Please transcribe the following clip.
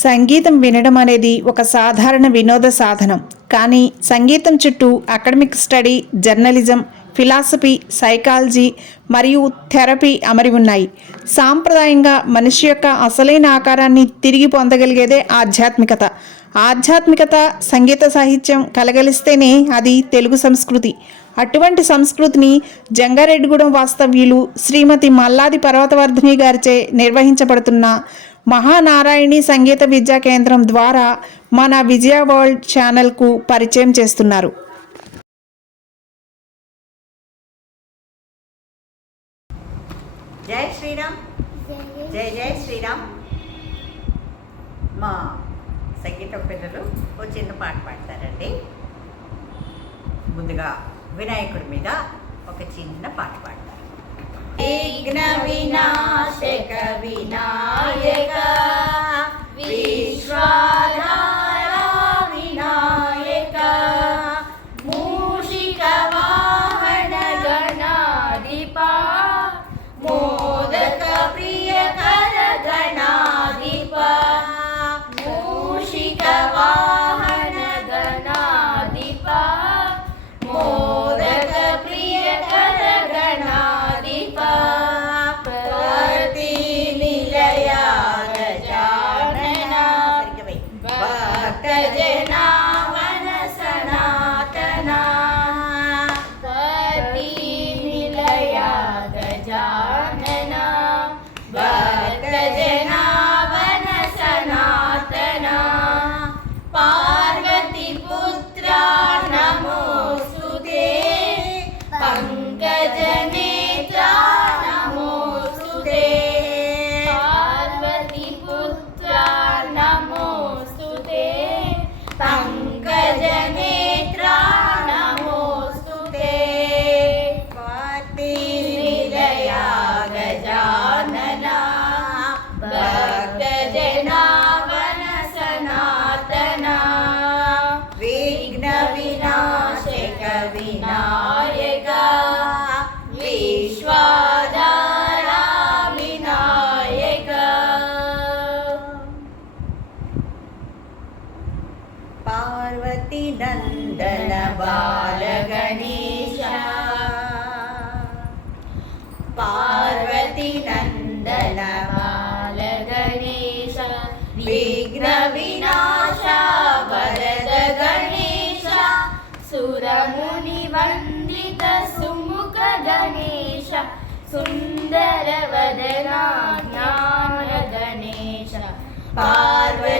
సంగీతం వినడం అనేది ఒక సాధారణ వినోద సాధనం. కానీ సంగీతం చుట్టూ academic study, journalism, philosophy, psychology మరియు థెరపీ అమరి ఉన్నాయి. సాంప్రదాయంగా మనిషి యొక్క అసలైన ఆకారాన్ని తిరిగి పొందగలిగేదే ఆధ్యాత్మికత. ఆధ్యాత్మికత, సంగీత సాహిత్యం కలగలిస్తేనే అది తెలుగు సంస్కృతి. అటువంటి సంస్కృతిని జంగారెడ్డిగూడెం వాస్తవ్యులు శ్రీమతి మల్లాది పర్వతవర్ధిని గారిచే నిర్వహించబడుతున్న మహానారాయణి సంగీత విద్యా కేంద్రం ద్వారా మన విజయ వరల్డ్ ఛానల్కు పరిచయం చేస్తున్నారు. జై శ్రీరామ్, జై జై శ్రీరామ్. మా సంగీత పిల్లలు ఓ చిన్న పాట పాడతారండి. ముందుగా వినాయకుడి మీద ఒక చిన్న పాట పాడతారు. విఘ్న వినాశక వినాయక విశ్వాధార వినాయక మూషిక వాహన గణాధిప మోదక ప్రియకర గణాధిప మూషిక వాహన గణాధిప మోదక ప్రియకర గణాధిప పతి నిలయ గజానన భక్త జనావన సనాతన పతి నిలయ గజానన భక్త జనావన సనాతన పార్వతి పుత్ర నమోస్తుతే పంకజ నేత్ర నమోస్తుతే పార్వతి పుత్ర నమోస్తుతే పంకజ నేత్ర నమోస్తుతే పతి నిలయ గజానన భక్త జనావన సనాతన విఘ్న వినాశక వినాయక విశ్వాధార వినాయక పార్వతి నందన బాల గణేశ పార్వతి నందన బాల గణేశ విఘ్న వినాశ వరద గణేశ సురముని వందిత సుముఖ గణేశ సుందర వదనా జ్ఞాన గణేశ పార్వతి